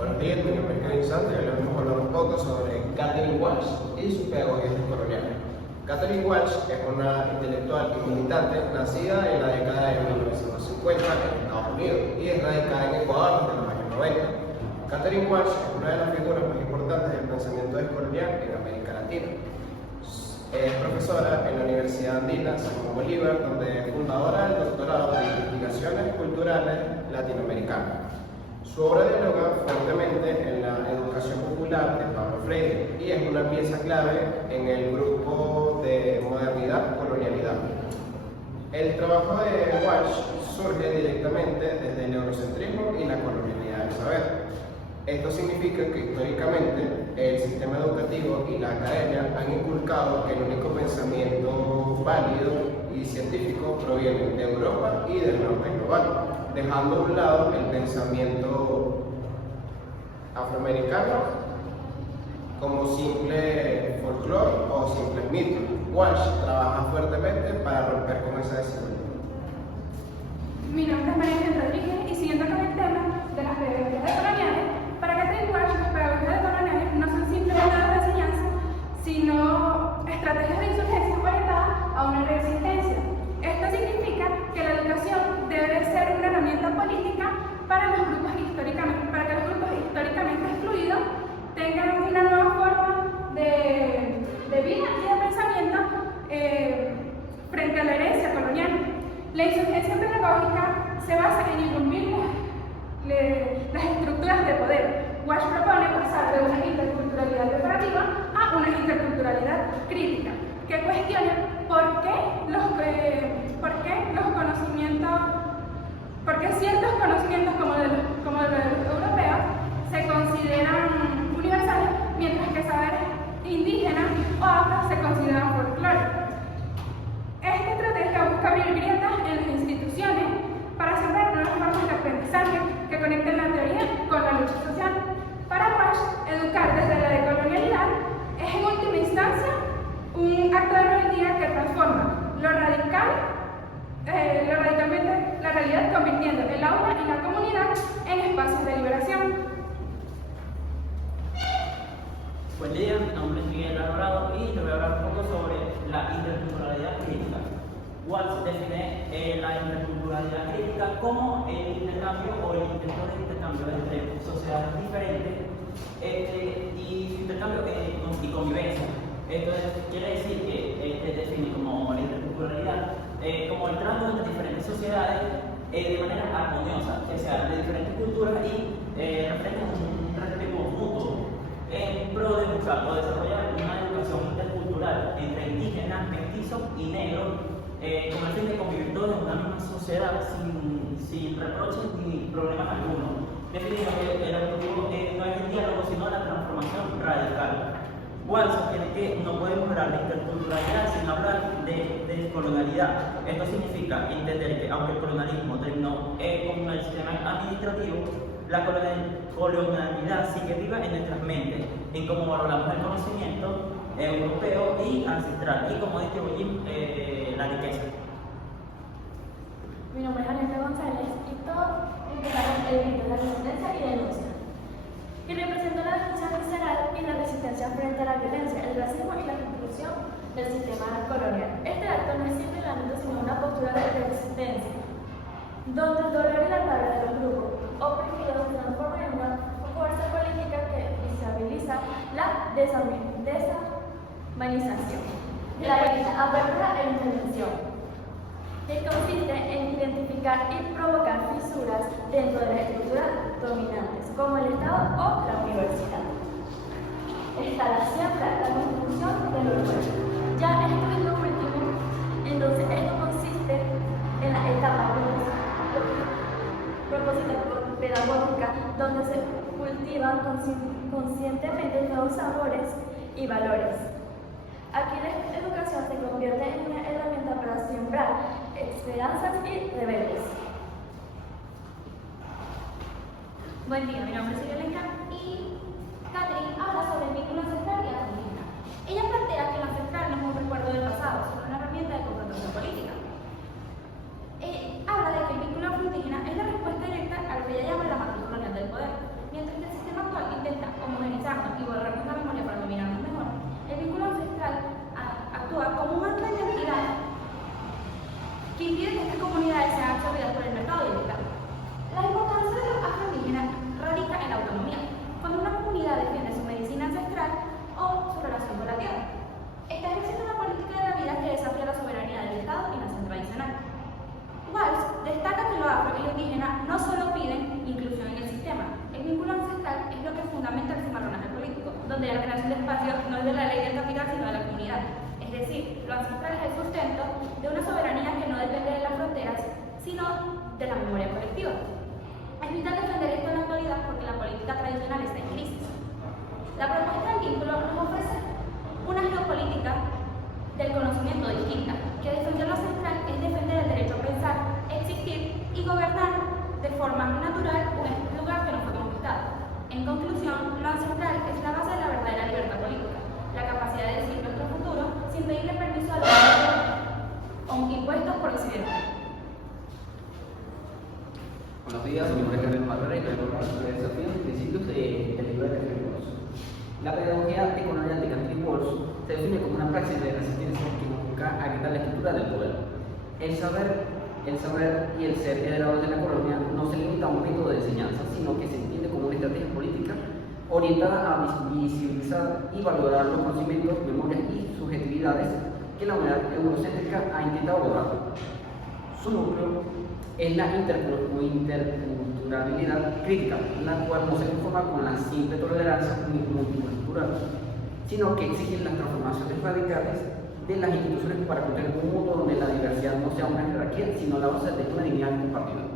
Buenos días, mi nombre es Kevin Santos y hoy les vamos a hablar un poco sobre Catherine Walsh y su pedagogía descolonial. Catherine Walsh es una intelectual y militante nacida en la década de 1950 en Estados Unidos y es radicada en Ecuador desde los años 90. Catherine Walsh es una de las figuras más importantes del pensamiento descolonial en América Latina. Es profesora en la Universidad Andina Simón Bolívar, donde es fundadora del doctorado de Investigaciones Culturales Latinoamericanas. Su obra dialoga fuertemente en la educación popular de Pablo Freire y es una pieza clave en el grupo de modernidad-colonialidad. El trabajo de Walsh surge directamente desde el eurocentrismo y la colonialidad del saber. Esto significa que históricamente el sistema educativo y la academia han inculcado que el único pensamiento válido y científico proviene de Europa y del norte global, dejando a un lado el pensamiento afroamericano como simple folclore o simples mitos. Walsh trabaja fuertemente para romper con esa desigualdad. Mi nombre es María Rodríguez y siguiendo con el tema de las pedagogías decoloniales, para Catherine Walsh las pedagogías decoloniales no son simples métodos de enseñanza, sino estrategias de insurgencia orientadas a una resistencia. Esto significa que la educación debe ser una herramienta política para que los grupos históricamente excluidos tengan una nueva forma de vida y de pensamiento frente a la herencia colonial. La insurgencia pedagógica se basa en irrumpir las estructuras de poder. Walsh propone pasar de una interculturalidad decorativa a una interculturalidad crítica, que cuestione por qué ciertos conocimientos como de los europeos se consideran universales, mientras que saberes indígenas o afro se consideran folclore. Esta estrategia busca abrir grietas en las instituciones para sembrar nuevas formas de aprendizaje que conecten la teoría con la lucha social. Para Walsh, educar desde la decolonialidad es en última instancia un acto de rebeldía que transforma radicalmente la realidad, convirtiendo el aula y la comunidad en espacios de liberación. Buen día, mi nombre es Miguel Alvarado y te voy a hablar un poco sobre la interculturalidad crítica. Walsh define la interculturalidad crítica como el intercambio o el intento de intercambio entre sociedades diferentes y su intercambio y convivencia. Esto quiere decir que define como la interculturalidad como el trato entre diferentes sociedades de manera armoniosa, que sea de diferentes culturas y refleja un respeto mutuo en pro de buscar o desarrollar una educación intercultural entre indígenas, mestizos y negros con el fin de convivir todos en una misma sociedad sin reproches ni problemas algunos. Definiendo que el objetivo no es el diálogo, sino la transformación radical. Walsh sostiene que no podemos hablar de interculturalidad sin hablar de descolonialidad. Esto significa entender que, aunque el colonialismo terminó con el sistema administrativo, la colonialidad sigue viva en nuestras mentes, en cómo valoramos el conocimiento europeo y ancestral, y cómo distribuimos la riqueza. Mi nombre es Anita González y todo empezó con el grito de la resistencia y denuncia. Y representó la lucha visceral y la resistencia frente a la violencia, el racismo y la construcción del sistema colonial. Este acto no es simple lamento, sino una postura de resistencia, donde el dolor y la rabia de los grupos oprimidos se transforman en una fuerza política que visibiliza la deshumanización. La apertura e intervención, que consiste en identificar y provocar fisuras dentro de las estructuras dominantes, como el Estado o la universidad. Está la siembra, la construcción del orgullo. Ya esto es lo último, entonces esto consiste en la etapa pedagógica, donde se cultivan conscientemente nuevos sabores y valores. Aquí la educación se convierte en una herramienta para sembrar esperanzas y rebeldes. Buen día, mi nombre es Yolanda y Catherine habla sobre el vínculo ancestral y la política. Ella plantea que lo ancestral no es un recuerdo del pasado, sino una herramienta de confrontación política. Habla de que el vínculo afroindígena es la respuesta directa a lo que ella llama la matriz colonial del poder, mientras que el sistema y la generación de espacio no es de la ley del capital, sino de la comunidad. Es decir, lo ancestral es el sustento de una soberanía que no depende de las fronteras, sino de la memoria colectiva. Es vital defender esto en la actualidad porque la política tradicional está en crisis. La propuesta del vínculo nos ofrece una geopolítica del conocimiento distinta, que defender lo ancestral es defender el derecho a pensar, existir y gobernar de forma natural un lugar que no fue conquistado. En conclusión, lo ancestral es la base de la verdadera libertad política, la capacidad de decidir nuestro futuro sin pedirle permiso a los impuestos por Occidente. Buenos días, mi nombre es Gabriel Barrera y traigo los desafíos y principios del libro de Catherine Walsh. La pedagogía decolonial de Catherine Walsh se define como una praxis de resistencia que busca agrietar la estructura del poder. El saber y el ser heredados de la colonia no se limita a un método de enseñanza, sino que se entiende como una estrategia política orientada a visibilizar y valorar los conocimientos, memorias y subjetividades que la unidad eurocéntrica ha intentado abordar. Su núcleo es la interculturalidad crítica, la cual no se conforma con la simple tolerancia multicultural, sino que exige las transformaciones radicales de las instituciones para construir un mundo donde la diversidad no sea una jerarquía, sino la base de una dignidad compartida.